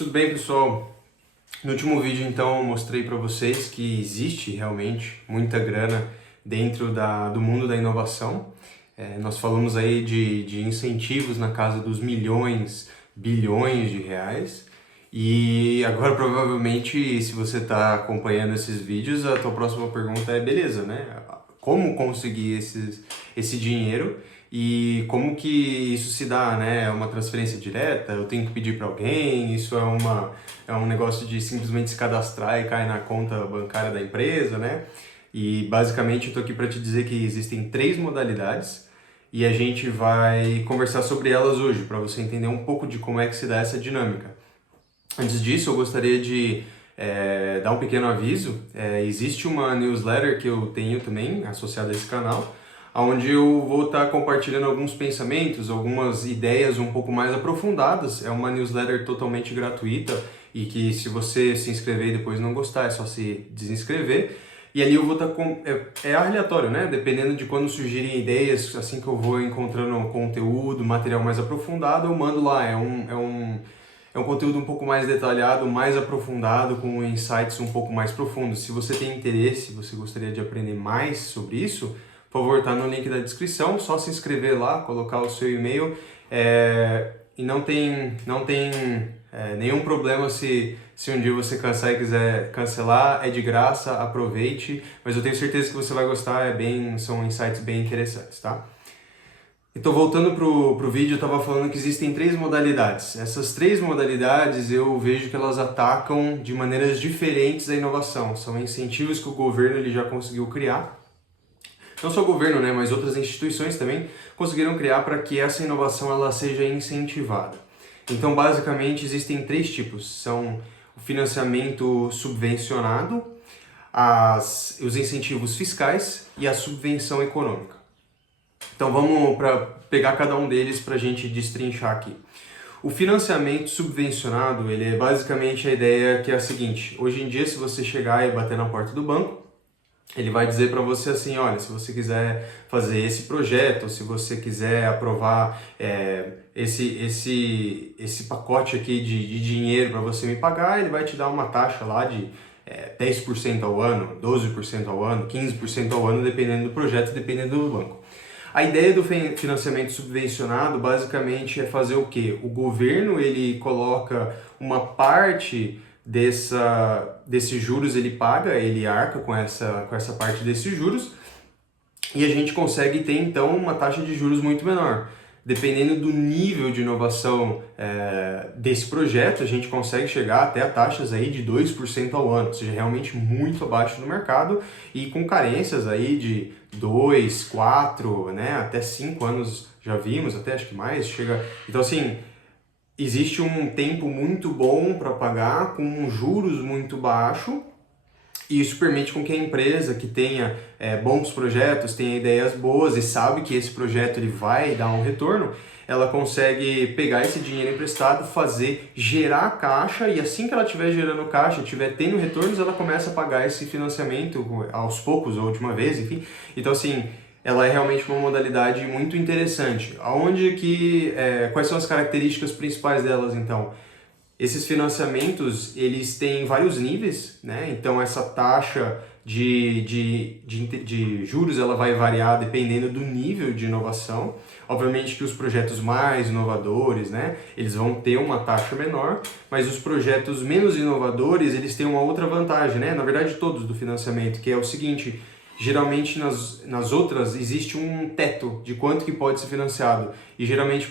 Tudo bem, pessoal? No último vídeo, então, eu mostrei para vocês que existe realmente muita grana dentro do mundo da inovação. Nós falamos aí de incentivos na casa dos milhões, bilhões de reais. E agora, provavelmente, se você está acompanhando esses vídeos, a tua próxima pergunta é, beleza, né? Como conseguir esse dinheiro? E como que isso se dá, né? É uma transferência direta? Eu tenho que pedir para alguém? Isso é um negócio de simplesmente se cadastrar e cair na conta bancária da empresa, né? E basicamente eu tô aqui para te dizer que existem 3 modalidades e a gente vai conversar sobre elas hoje, para você entender um pouco de como é que se dá essa dinâmica. Antes disso, eu gostaria de dar um pequeno aviso. Existe uma newsletter que eu tenho também, associada a esse canal, onde eu vou estar compartilhando alguns pensamentos, algumas ideias um pouco mais aprofundadas. É uma newsletter totalmente gratuita e que, se você se inscrever e depois não gostar, é só se desinscrever. E ali eu vou estar com... É aleatório, né? Dependendo de quando surgirem ideias, assim que eu vou encontrando conteúdo, material mais aprofundado, eu mando lá. É um conteúdo um pouco mais detalhado, mais aprofundado, com insights um pouco mais profundos. Se você tem interesse, você gostaria de aprender mais sobre isso, por favor, tá no link da descrição, só se inscrever lá, colocar o seu e-mail. E não tem nenhum problema se um dia você cansar e quiser cancelar, é de graça, aproveite, mas eu tenho certeza que você vai gostar, são insights bem interessantes, tá? Então, voltando pro vídeo, eu estava falando que existem 3 modalidades. Essas 3 modalidades eu vejo que elas atacam de maneiras diferentes a inovação. São incentivos que o governo ele já conseguiu criar. Não só o governo, né, mas outras instituições também conseguiram criar para que essa inovação ela seja incentivada. Então, basicamente, existem 3 tipos. São o financiamento subvencionado, os incentivos fiscais e a subvenção econômica. Então vamos pegar cada um deles para a gente destrinchar aqui. O financiamento subvencionado, ele é basicamente a ideia que é a seguinte: hoje em dia, se você chegar e bater na porta do banco, ele vai dizer para você assim, olha, se você quiser fazer esse projeto, se você quiser aprovar esse pacote aqui de dinheiro para você me pagar, ele vai te dar uma taxa lá de 10% ao ano, 12% ao ano, 15% ao ano, dependendo do projeto, dependendo do banco. A ideia do financiamento subvencionado basicamente é fazer o quê? O governo ele coloca uma parte desses juros, ele paga, ele arca com essa parte desses juros e a gente consegue ter então uma taxa de juros muito menor. Dependendo do nível de inovação desse projeto, a gente consegue chegar até a taxas aí de 2% ao ano, ou seja, realmente muito abaixo do mercado e com carências aí de 2, 4, né, até 5 anos já vimos, até acho que mais, chega... Então, assim, existe um tempo muito bom para pagar com um juros muito baixo. E isso permite com que a empresa que tenha bons projetos, tenha ideias boas e sabe que esse projeto ele vai dar um retorno, ela consegue pegar esse dinheiro emprestado, gerar caixa e assim que ela estiver gerando caixa, estiver tendo retornos, ela começa a pagar esse financiamento aos poucos ou de uma vez, enfim. Então, assim, ela é realmente uma modalidade muito interessante. Quais são as características principais delas, então? Esses financiamentos, eles têm vários níveis, né? Então essa taxa de juros ela vai variar dependendo do nível de inovação. Obviamente que os projetos mais inovadores, né, eles vão ter uma taxa menor, mas os projetos menos inovadores, eles têm uma outra vantagem, né? Na verdade, todos do financiamento, que é o seguinte: geralmente nas outras existe um teto de quanto que pode ser financiado e geralmente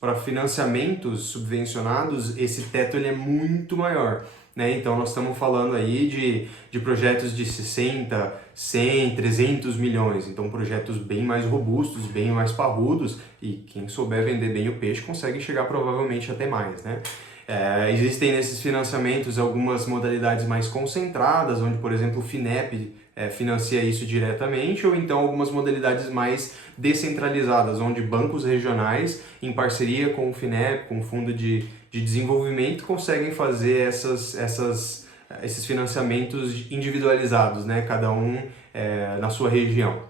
para financiamentos subvencionados, esse teto ele é muito maior, né? Então nós estamos falando aí de projetos de 60, 100, 300 milhões, então projetos bem mais robustos, bem mais parrudos, e quem souber vender bem o peixe consegue chegar provavelmente até mais, né? Existem nesses financiamentos algumas modalidades mais concentradas, onde, por exemplo, o FINEP financia isso diretamente, ou então algumas modalidades mais descentralizadas, onde bancos regionais, em parceria com o FINEP, com o Fundo de Desenvolvimento, conseguem fazer esses financiamentos individualizados, né? Cada um na sua região.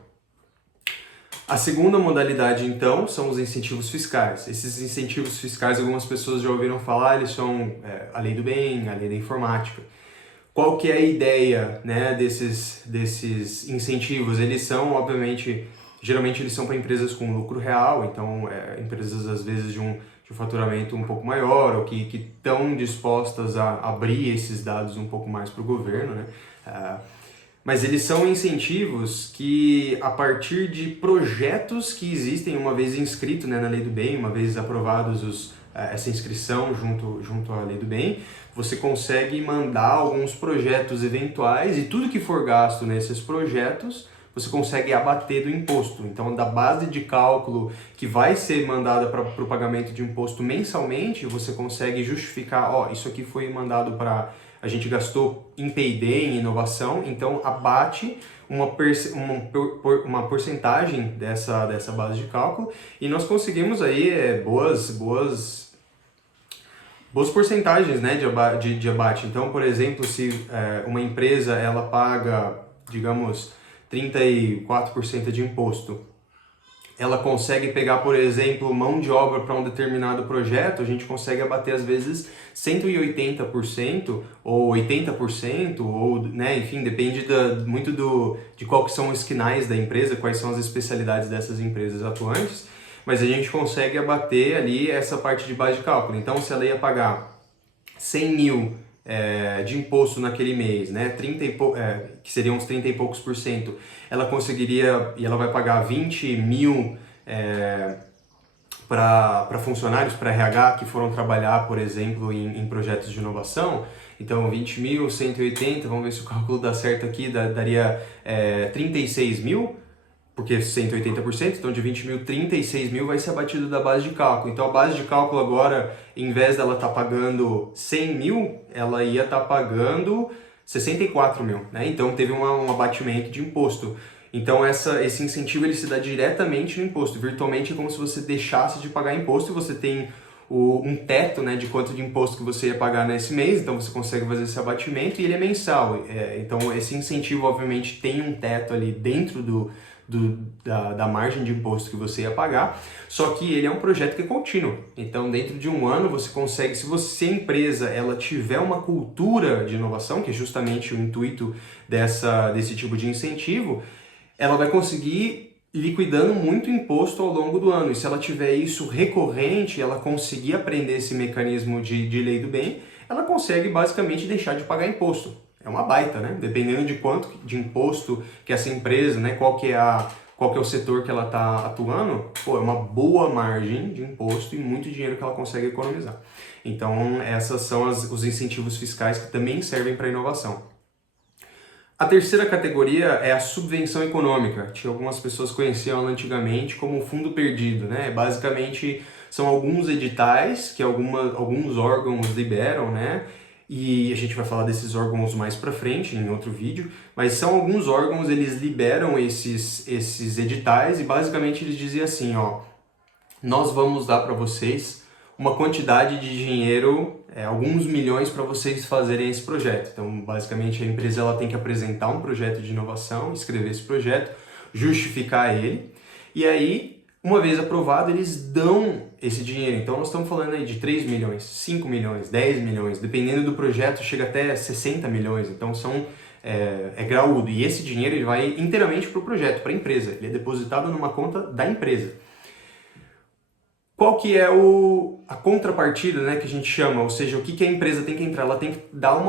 A segunda modalidade, então, são os incentivos fiscais. Esses incentivos fiscais, algumas pessoas já ouviram falar, eles são a lei do bem, a lei da informática. Qual que é a ideia, né, desses incentivos? Eles são, obviamente, geralmente eles são para empresas com lucro real, então empresas às vezes de um faturamento um pouco maior ou que estão dispostas a abrir esses dados um pouco mais para o governo, né? Mas eles são incentivos que, a partir de projetos que existem, uma vez inscrito, né, na Lei do Bem, uma vez aprovados essa inscrição junto à Lei do Bem, você consegue mandar alguns projetos eventuais e tudo que for gasto nesses projetos, você consegue abater do imposto. Então, da base de cálculo que vai ser mandada para o pagamento de imposto mensalmente, você consegue justificar, isso aqui foi mandado para... A gente gastou em P&D, em inovação, então abate uma porcentagem dessa base de cálculo e nós conseguimos aí boas porcentagens, né, de abate. Então, por exemplo, se uma empresa ela paga, digamos, 34% de imposto, ela consegue pegar, por exemplo, mão de obra para um determinado projeto, a gente consegue abater às vezes 180% ou 80%, ou, né, enfim, depende muito de qual que são os quinais da empresa, quais são as especialidades dessas empresas atuantes, mas a gente consegue abater ali essa parte de base de cálculo. Então, se ela ia pagar 100 mil de imposto naquele mês, né, que seriam uns 30 e poucos por cento, ela conseguiria, e ela vai pagar 20 mil para funcionários, para RH, que foram trabalhar, por exemplo, em projetos de inovação. Então, 20 mil, 180, vamos ver se o cálculo dá certo aqui, daria 36 mil, porque 180%, então de 20 mil, 36 mil vai ser abatido da base de cálculo. Então a base de cálculo agora, em vez dela estar pagando 100 mil, ela ia estar pagando 64 mil, né? Então teve um abatimento de imposto. Então esse incentivo ele se dá diretamente no imposto. Virtualmente é como se você deixasse de pagar imposto e você tem um teto, né, de quanto de imposto que você ia pagar nesse mês, então você consegue fazer esse abatimento e ele é mensal. Então esse incentivo obviamente tem um teto ali dentro da margem de imposto que você ia pagar, só que ele é um projeto que é contínuo. Então, dentro de um ano, você consegue, se você, a empresa, ela tiver uma cultura de inovação, que é justamente o intuito desse tipo de incentivo, ela vai conseguir liquidando muito imposto ao longo do ano. E se ela tiver isso recorrente, ela conseguir aprender esse mecanismo de lei do bem, ela consegue basicamente deixar de pagar imposto. É uma baita, né? Dependendo de quanto de imposto que essa empresa, né? Qual que é o setor que ela está atuando, é uma boa margem de imposto e muito dinheiro que ela consegue economizar. Então, essas são os incentivos fiscais que também servem para inovação. A terceira categoria é a subvenção econômica. Tinha algumas pessoas conheciam ela antigamente como o fundo perdido, né? Basicamente, são alguns editais que alguns órgãos liberam, né? E a gente vai falar desses órgãos mais para frente, em outro vídeo, mas são alguns órgãos, eles liberam esses editais e basicamente eles dizem assim, nós vamos dar para vocês uma quantidade de dinheiro, alguns milhões para vocês fazerem esse projeto. Então, basicamente, a empresa ela tem que apresentar um projeto de inovação, escrever esse projeto, justificar ele, e aí, uma vez aprovado, eles dão esse dinheiro. Então, nós estamos falando aí de 3 milhões, 5 milhões, 10 milhões, dependendo do projeto, chega até 60 milhões. Então, é graúdo. E esse dinheiro ele vai inteiramente para o projeto, para a empresa. Ele é depositado numa conta da empresa. Qual que é a contrapartida, né, que a gente chama? Ou seja, o que a empresa tem que entrar? Ela tem que dar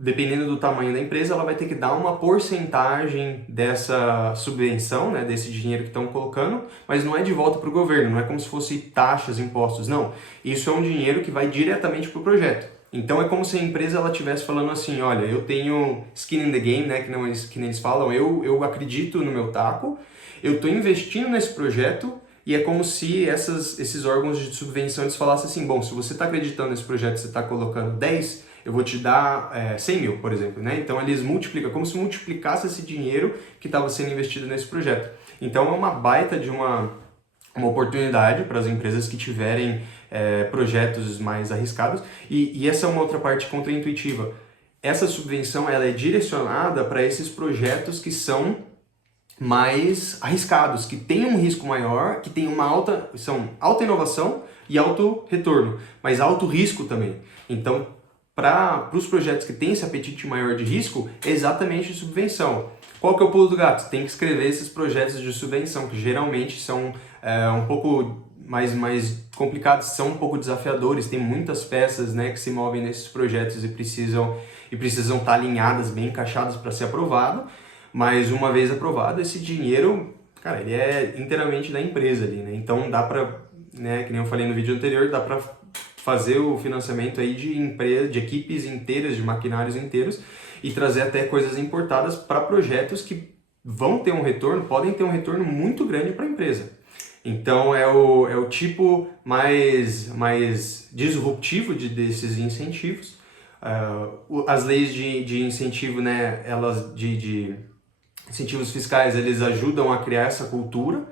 dependendo do tamanho da empresa, ela vai ter que dar uma porcentagem dessa subvenção, né, desse dinheiro que estão colocando, mas não é de volta para o governo, não é como se fosse taxas, impostos, não. Isso é um dinheiro que vai diretamente para o projeto. Então é como se a empresa ela estivesse falando assim, olha, eu tenho skin in the game, né, que nem eles falam, eu acredito no meu taco, eu estou investindo nesse projeto, e é como se esses órgãos de subvenção eles falassem assim, bom, se você está acreditando nesse projeto, você está colocando 10, eu vou te dar 100 mil, por exemplo, né? Então eles multiplicam, como se multiplicasse esse dinheiro que estava sendo investido nesse projeto. Então é uma baita de uma oportunidade para as empresas que tiverem projetos mais arriscados. E essa é uma outra parte contraintuitiva. Essa subvenção ela é direcionada para esses projetos que são mais arriscados, que têm um risco maior, que tem são alta inovação e alto retorno, mas alto risco também. Então, para os projetos que têm esse apetite maior de risco, é exatamente subvenção. Qual que é o pulo do gato? Tem que escrever esses projetos de subvenção, que geralmente são um pouco mais complicados, são um pouco desafiadores, tem muitas peças, né, que se movem nesses projetos e precisam estar alinhadas, bem encaixadas para ser aprovado. Mas uma vez aprovado, esse dinheiro, cara, ele é inteiramente da empresa ali, né? Então dá para, né, que nem eu falei no vídeo anterior, dá para fazer o financiamento aí de equipes inteiras, de maquinários inteiros e trazer até coisas importadas para projetos que vão ter um retorno, podem ter um retorno muito grande para a empresa. Então é o tipo mais disruptivo desses incentivos. As leis de incentivo, né, elas de incentivos fiscais, eles ajudam a criar essa cultura,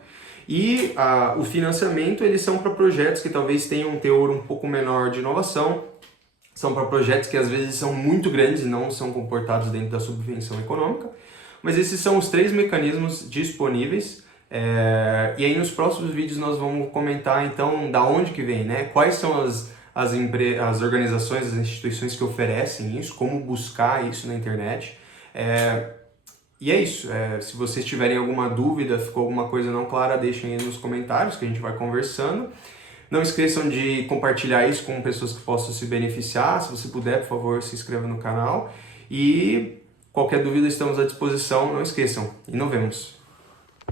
e o financiamento, eles são para projetos que talvez tenham um teor um pouco menor de inovação, são para projetos que às vezes são muito grandes e não são comportados dentro da subvenção econômica, mas esses são os 3 mecanismos disponíveis. E aí nos próximos vídeos nós vamos comentar então da onde que vem, né? Quais são as organizações, as instituições que oferecem isso, como buscar isso na internet. E é isso. Se vocês tiverem alguma dúvida, ficou alguma coisa não clara, deixem aí nos comentários que a gente vai conversando. Não esqueçam de compartilhar isso com pessoas que possam se beneficiar. Se você puder, por favor, se inscreva no canal. E qualquer dúvida, estamos à disposição. Não esqueçam. E nos vemos.